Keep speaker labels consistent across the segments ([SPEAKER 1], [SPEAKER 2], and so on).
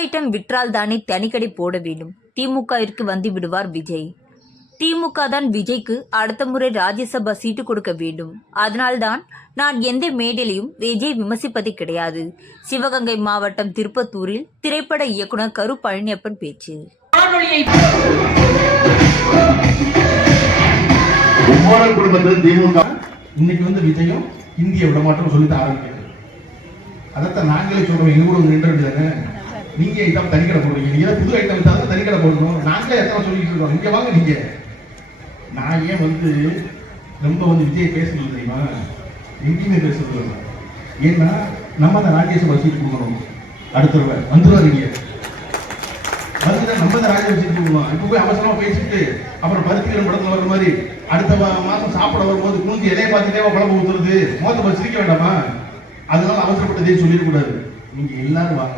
[SPEAKER 1] படம் விற்றால் தானே தனிக்கடை போட வேண்டும். திமுகவிற்கு வந்து விடுவார் விஜய். திமுக தான் விஜய்க்கு அடுத்த முறை ராஜ்யசபா சீட்டு கொடுக்க வேண்டும். அதனால்தான் நான் எந்த மேடையிலையும் விஜய் விமர்சிப்பது கிடையாது. சிவகங்கை மாவட்டம் திருப்பத்தூரில் திரைப்பட இயக்குனர் கரு பழனியப்பன் பேச்சு.
[SPEAKER 2] திமுக
[SPEAKER 3] இன்னைக்கு வந்து விஜயம் இந்திய விடமாற்றம் சொல்லி ஆரம்பிக்கிறது அதைத்தான் நாங்களே சொல்றோம் எங்க கூட நின்று நீங்க ஐட்டம் தனிக்கடை போடுறீங்க. நீங்க புது ஐட்டம் தான் தனிக்கடை போடணும். நாங்களே எத்தனை சொல்லிட்டு இருக்கோம். இங்க வாங்க நீங்க. நான் ஏன் வந்து ரொம்ப வந்து விஜய் பேசணும் தெரியுமா? எங்கேயுமே பேசுறது ஏன்னா நம்ம தான் ராஜ்யசபா சீட் கொடுக்கணும். அடுத்த தடவை. நீங்க. வந்து நம்ம தான் ராஜ்யம் சீட் கொடுக்கணும் இப்போ போய் அவசரமா பேசிட்டு அப்புறம் பருத்திகரன் படத்துல வர மாதிரி அடுத்த மா- மாசம் சாப்பிட வரும்போது குஞ்சு இலைய பார்த்துட்டே குழம்பு ஊத்துறது. மோத்த போய் சிரிக்க வேண்டாமா? அதனால அவசரப்பட்டதே சொல்லிடக்கூடாது. நீங்க எல்லாரும் வாங்க.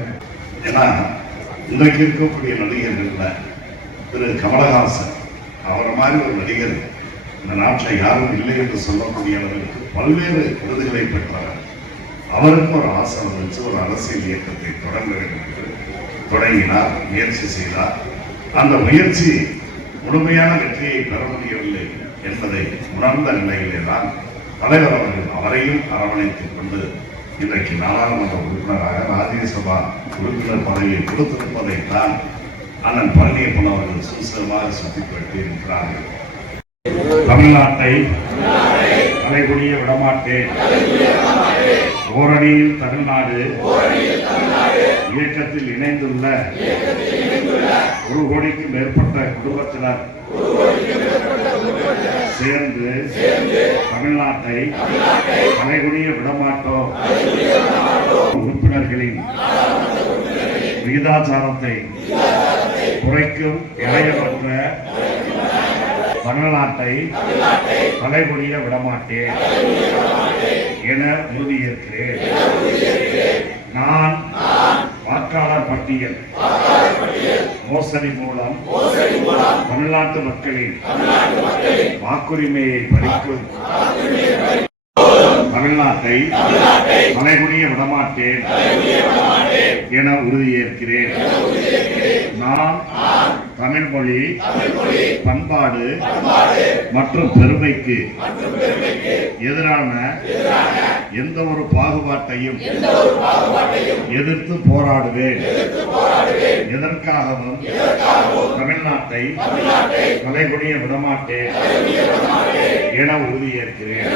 [SPEAKER 2] ஏன்னா இன்றைக்கு இருக்கக்கூடிய நடிகர்களில் திரு கமலஹாசன் அவரை மாதிரி ஒரு நடிகர். இந்த நாட்டில் யாரும் இல்லை என்று சொல்லக்கூடிய அளவிற்கு பல்வேறு விருதுகளை பெற்றவர். அவருக்கும் ஒரு ஆசை வந்துச்சு. ஒரு அரசியல் இயக்கத்தை தொடங்க வேண்டும் என்று தொடங்கினார் முயற்சி செய்தார். அந்த முயற்சி முழுமையான வெற்றியை பெற முடியவில்லை என்பதை உணர்ந்த நிலையிலே தான் தலைவர் அவர்கள் அவரையும் அரவணைத்துக் கொண்டு இன்றைக்கு நாடாளுமன்ற உறுப்பினராக ராஜ்யசபா உறுப்பினர் பதவியை கொடுத்திருப்பதைத்தான் அண்ணன் பழனியப்பன் அவர்கள் சுசமாக சுட்டிக்காட்டி இருக்கிறார்கள். தமிழ்நாட்டை அலைகுடிய விடமாட்டேன். ஓரணியில் தமிழ்நாடு இயக்கத்தில் இணைந்துள்ள ஒரு கோடிக்கு மேற்பட்ட குடும்பத்தினர் சேர்ந்து தமிழ்நாட்டை அலைகுடிய விடமாட்டோம். விகிதாச்சாரத்தை குறைக்கும் இளையமற்ற தமிழ்நாட்டை தலைகுடிய விடமாட்டேன் என உறுதியேற்கிறேன். நான் வாக்காளர் பட்டியல் மோசடி மூலம் தமிழ்நாட்டு மக்களின் வாக்குரிமையை பறிக்கும் தமிழ்நாட்டை மலைகுடிய விடமாட்டேன். என உறுதியேற்கிறேன். நான் தமிழ் மொழி பண்பாடு மற்றும் பெருமைக்கு எதிரான எந்த ஒரு பாகுபாட்டையும் எதிர்த்து போராடுவேன். எதற்காகவும் தமிழ்நாட்டை மலைகுடிய விடமாட்டேன் என உறுதியேற்கிறேன்.